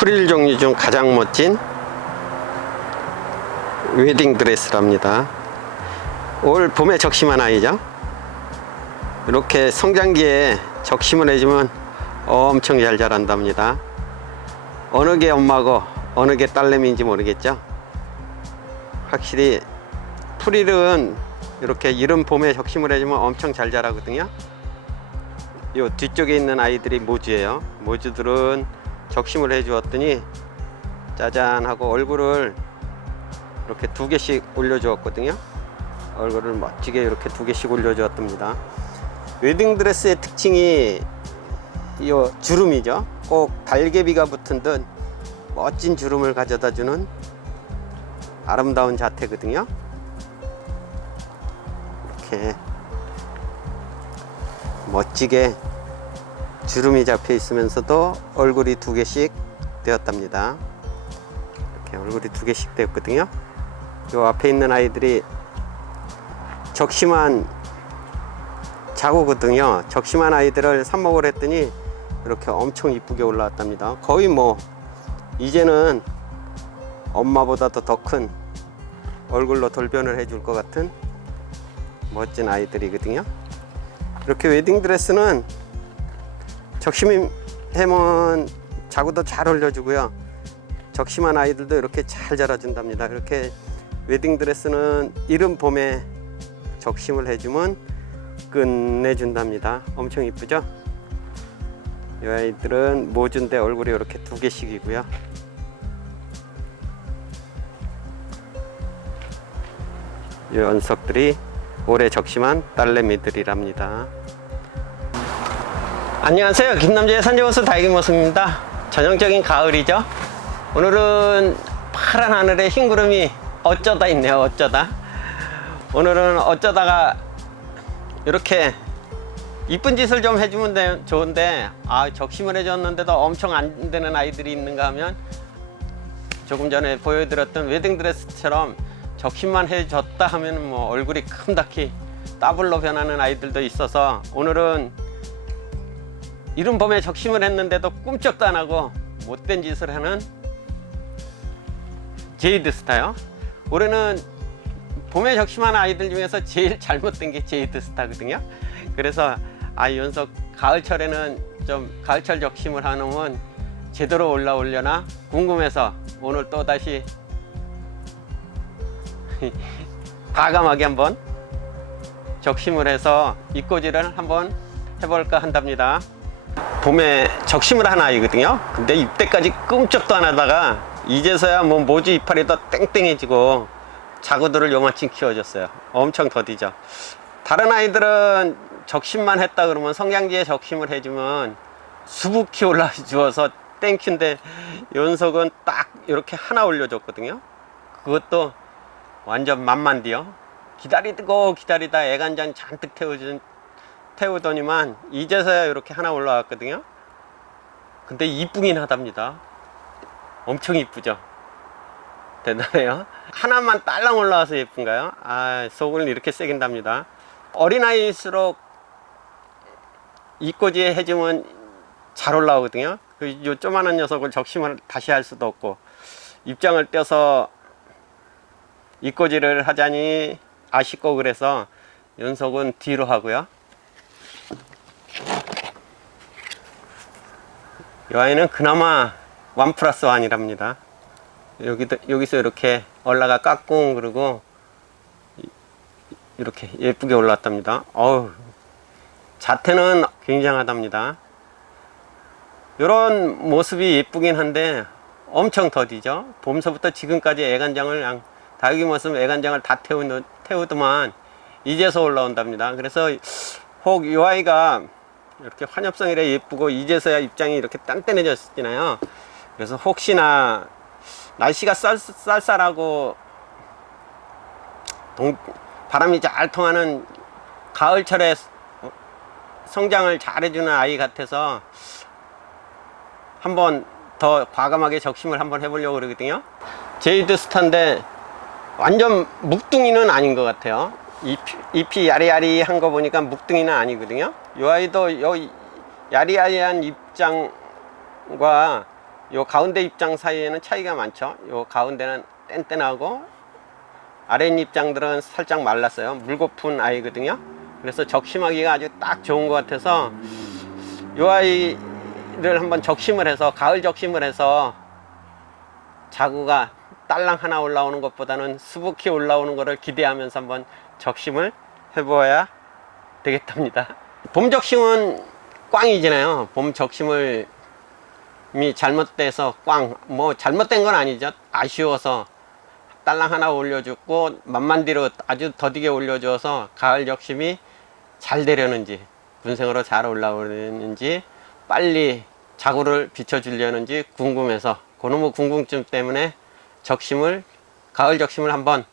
프릴 종류 중 가장 멋진 웨딩 드레스랍니다. 올 봄에 적심한 아이죠. 이렇게 성장기에 적심을 해주면 엄청 잘 자란답니다. 어느 게 엄마고 어느 게 딸내미인지 모르겠죠. 확실히 프릴은 이렇게 이른 봄에 적심을 해주면 엄청 잘 자라거든요. 요 뒤쪽에 있는 아이들이 모주예요. 모주들은 적심을 해 주었더니 짜잔 하고 얼굴을 이렇게 두 개씩 올려 주었거든요. 얼굴을 멋지게 이렇게 두 개씩 올려 주었답니다. 웨딩 드레스의 특징이 이 주름이죠. 꼭 달개비가 붙은 듯 멋진 주름을 가져다 주는 아름다운 자태거든요. 이렇게 멋지게 주름이 잡혀 있으면서도 얼굴이 두 개씩 되었답니다. 이렇게 얼굴이 두 개씩 되었거든요. 요 앞에 있는 아이들이 적심한 자고거든요. 적심한 아이들을 삽목을 했더니 이렇게 엄청 이쁘게 올라왔답니다. 거의 뭐 이제는 엄마보다도 더 큰 얼굴로 돌변을 해줄 것 같은 멋진 아이들이거든요. 이렇게 웨딩 드레스는 적심하면 자구도 잘 올려주고요. 적심한 아이들도 이렇게 잘 자라준답니다. 이렇게 웨딩 드레스는 이른 봄에 적심을 해주면 끝내준답니다. 엄청 이쁘죠? 이 아이들은 모준데 얼굴이 이렇게 두 개씩이고요. 이 연석들이 올해 적심한 딸내미들이랍니다. 안녕하세요. 김남재의 산재버스 다이기모습입니다. 전형적인 가을이죠. 오늘은 파란 하늘에 흰 구름이 어쩌다 있네요. 어쩌다. 오늘은 어쩌다가 이렇게 이쁜 짓을 좀 해주면 돼- 좋은데 아 적심을 해줬는데도 엄청 안 되는 아이들이 있는가 하면 조금 전에 보여드렸던 웨딩 드레스처럼 적심만 해줬다 하면 뭐 얼굴이 큼닥히 더블로 변하는 아이들도 있어서 오늘은 이른 봄에 적심을 했는데도 꿈쩍도 안 하고 못된 짓을 하는 제이드 스타요. 올해는 봄에 적심한 아이들 중에서 제일 잘못된 게 제이드 스타거든요. 그래서 아 연석 가을철에는 좀 가을철 적심을 하놓으면 제대로 올라오려나 궁금해서 오늘 또 다시 과감하게 한번 적심을 해서 입꼬지를 한번 해볼까 한답니다. 봄에 적심을 한 아이거든요. 근데 입대까지 끔찍도 안 하다가 이제서야 뭐 모주 이파리 더 땡땡해지고 자구들을 요만큼 키워줬어요. 엄청 더디죠. 다른 아이들은 적심만 했다 그러면 성장기에 적심을 해주면 수북히 올라 주어서 땡큐인데 연석은 딱 이렇게 하나 올려줬거든요. 그것도 완전 만만디요. 기다리고 기다리다 애간장 잔뜩 태워준 태우더니만 이제서야 이렇게 하나 올라왔거든요. 근데 이쁘긴 하답니다. 엄청 이쁘죠. 대단해요. 하나만 딸랑 올라와서 예쁜가요? 아, 속을 이렇게 새긴답니다. 어린아이일수록 이꼬지 해주면 잘 올라오거든요. 그요 조만한 녀석을 적심을 다시 할 수도 없고 입장을 떼서 이꼬지를 하자니 아쉽고 그래서 연속은 뒤로 하고요. 이 아이는 그나마 원 플러스 원이랍니다. 여기도 여기서 이렇게 올라가 깎꿍 그러고 이- 이렇게 예쁘게 올라왔답니다. 어우 자태는 굉장하답니다. 이런 모습이 예쁘긴 한데 엄청 더디죠. 봄서부터 지금까지 애간장을 다육이 모습 애간장을 다 태우, 태우더만 이제서 올라온답니다. 그래서 혹 이 아이가 이렇게 환엽성이라 예쁘고 이제서야 입장이 이렇게 단단해졌잖아요. 그래서 혹시나 날씨가 쌀, 쌀쌀하고 동, 바람이 잘 통하는 가을철에 어, 성장을 잘 해주는 아이 같아서 한번 더 과감하게 적심을 한번 해보려고 그러거든요. 제이드 스타인데 완전 묵둥이는 아닌 것 같아요. 잎, 잎이 야리야리한 거 보니까 묵둥이는 아니거든요. 이 아이도 요 야리야리한 잎장과 요 가운데 입장 사이에는 차이가 많죠. 요 가운데는 뗀뗀하고 아래 입장들은 살짝 말랐어요. 물고픈 아이거든요. 그래서 적심하기가 아주 딱 좋은 것 같아서 요 아이를 한번 적심을 해서 가을 적심을 해서 자구가 딸랑 하나 올라오는 것보다는 수북히 올라오는 것을 기대하면서 한번 적심을 해보아야 되겠답니다. 봄 적심은 꽝이잖아요. 봄 적심을 이 잘못돼서 꽝, 뭐 잘못된 건 아니죠. 아쉬워서 딸랑 하나 올려주고 만만 뒤로 아주 더디게 올려줘서 가을 적심이 잘 되려는지 분생으로 잘 올라오는지 빨리 자구를 비춰주려는지 궁금해서 그놈의 궁금증 때문에 적심을 가을 적심을 한번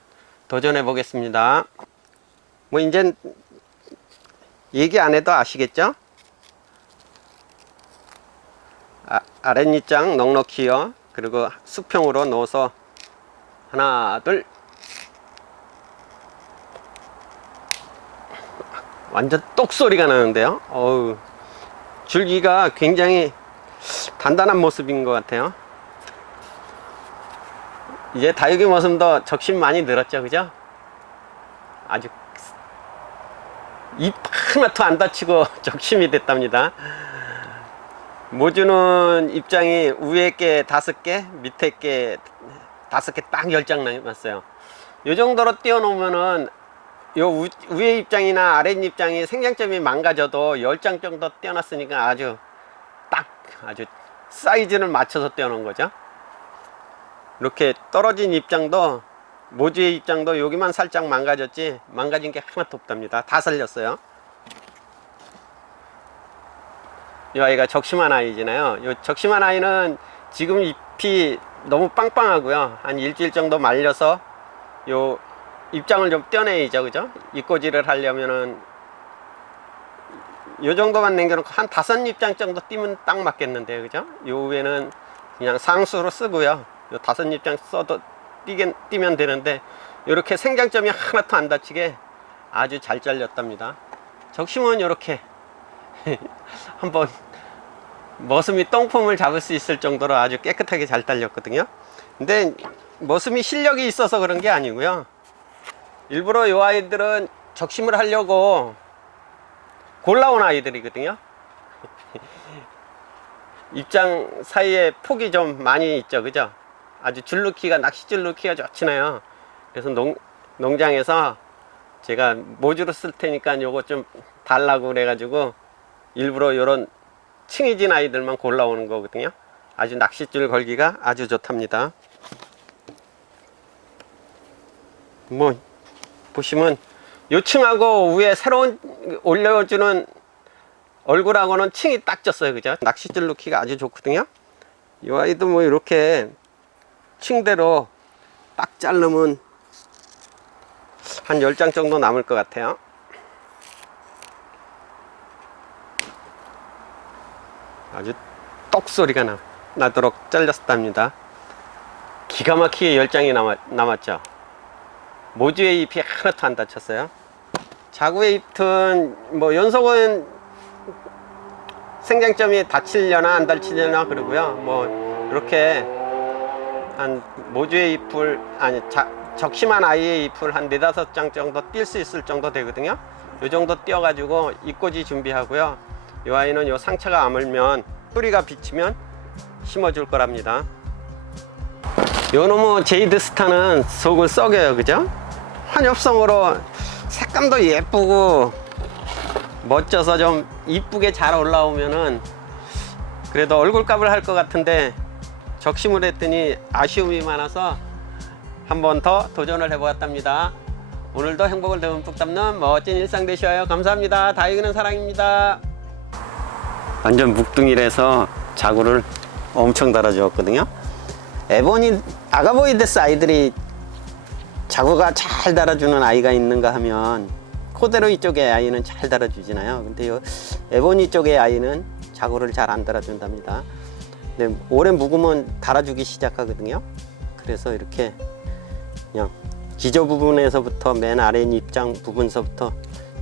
도전해 보겠습니다. 뭐 이제 얘기 안 해도 아시겠죠? 아, 아랫입장 넉넉히요. 그리고 수평으로 넣어서 하나 둘 완전 똑 소리가 나는데요. 어우 줄기가 굉장히 단단한 모습인 것 같아요. 이제 다육이 모습도 적심 많이 늘었죠, 그죠? 아주 잎 하나도 안 다치고 적심이 됐답니다. 모주는 입장이 위에 게 다섯 개, 밑에 게 다섯 개 딱 열 장 남았어요. 이 정도로 띄워놓으면은 요 우- 위에 입장이나 아래 입장이 생장점이 망가져도 열 장 정도 띄워놨으니까 아주 딱 아주 사이즈를 맞춰서 띄워놓은 거죠. 이렇게 떨어진 입장도 모주의 입장도 여기만 살짝 망가졌지 망가진 게 하나도 없답니다. 다 살렸어요. 이 아이가 적심한 아이잖아요. 이 적심한 아이는 지금 잎이 너무 빵빵하고요. 한 일주일 정도 말려서 요 입장을 좀 떼어내야죠, 그죠? 잎꽂이를 하려면은 요 정도만 남겨놓고 한 다섯 입장 정도 띄면 딱 맞겠는데요, 그죠? 요 위에는 그냥 상수로 쓰고요. 요 다섯 입장 써도 띄게, 띄면 되는데 이렇게 생장점이 하나도 안 다치게 아주 잘 잘렸답니다. 적심은 이렇게 한번 머슴이 똥폼을 잡을 수 있을 정도로 아주 깨끗하게 잘 딸렸거든요. 근데 머슴이 실력이 있어서 그런 게 아니고요. 일부러 이 아이들은 적심을 하려고 골라온 아이들이거든요. 입장 사이에 폭이 좀 많이 있죠, 그죠? 아주 줄루키가 낚시 줄루키가 좋잖아요. 그래서 농, 농장에서 제가 모주로 쓸 테니까 요거 좀 달라고 그래가지고 일부러 요런 층이 진 아이들만 골라오는 거거든요. 아주 낚싯줄 걸기가 아주 좋답니다. 뭐 보시면 요 층하고 위에 새로운 올려주는 얼굴하고는 층이 딱 졌어요. 그죠? 낚싯줄 놓기가 아주 좋거든요. 이 아이도 뭐 이렇게 층대로 딱 자르면 한 10장 정도 남을 것 같아요. 아주 똑 소리가 나, 나도록 잘렸답니다. 기가 막히게 10장이 남았, 남았죠. 모주의 잎이 하나도 안 다쳤어요. 자구의 잎은 뭐 연속은 생장점이 다치려나 안 다치려나 그러고요. 뭐 이렇게 한 모주의 잎을 아니 자, 적심한 아이의 잎을 한 네다섯 장 정도 띌수 있을 정도 되거든요. 요 정도 띄어가지고 잎꽂이 준비하고요. 이 아이는 요 상처가 아물면 뿌리가 비치면 심어줄 거랍니다. 요 놈의 제이드 스타는 속을 썩여요, 그죠? 환엽성으로 색감도 예쁘고 멋져서 좀 이쁘게 잘 올라오면은 그래도 얼굴값을 할 것 같은데 적심을 했더니 아쉬움이 많아서 한 번 더 도전을 해보았답니다. 오늘도 행복을 듬뿍 담는 멋진 일상 되셔요. 감사합니다. 다이그는 사랑입니다. 완전 묵둥이라서 자구를 엄청 달아주었거든요. 에보니 아가보이데스 아이들이 자구가 잘 달아주는 아이가 있는가 하면 코데로 이쪽의 아이는 잘 달아주잖아요. 근데 요 에보니 쪽의 아이는 자구를 잘 안 달아준답니다. 근데 오래 묵으면 달아주기 시작하거든요. 그래서 이렇게 그냥 기저 부분에서부터 맨 아래 입장 부분서부터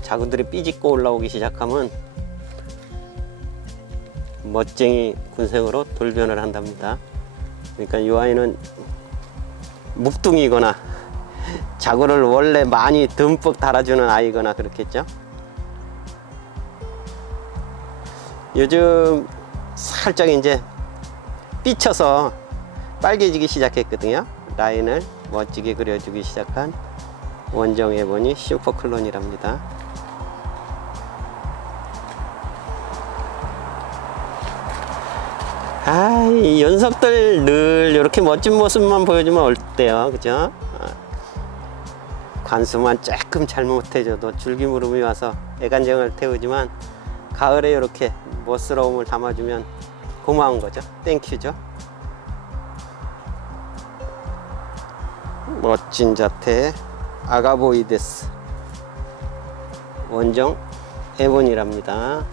자구들이 삐짓고 올라오기 시작하면 멋쟁이 군생으로 돌변을 한답니다. 그러니까 이 아이는 묵둥이거나 자구를 원래 많이 듬뿍 달아주는 아이거나 그렇겠죠. 요즘 살짝 이제 삐쳐서 빨개지기 시작했거든요. 라인을 멋지게 그려주기 시작한 원정 에보니 슈퍼클론이랍니다. 아, 이 연석들 늘 이렇게 멋진 모습만 보여주면 어때요? 그죠? 아, 관수만 조금 잘못해줘도 줄기무름이 와서 애간장을 태우지만 가을에 이렇게 멋스러움을 담아주면 고마운 거죠. 땡큐죠. 멋진 자태 아가보이데스 원정 에본이랍니다.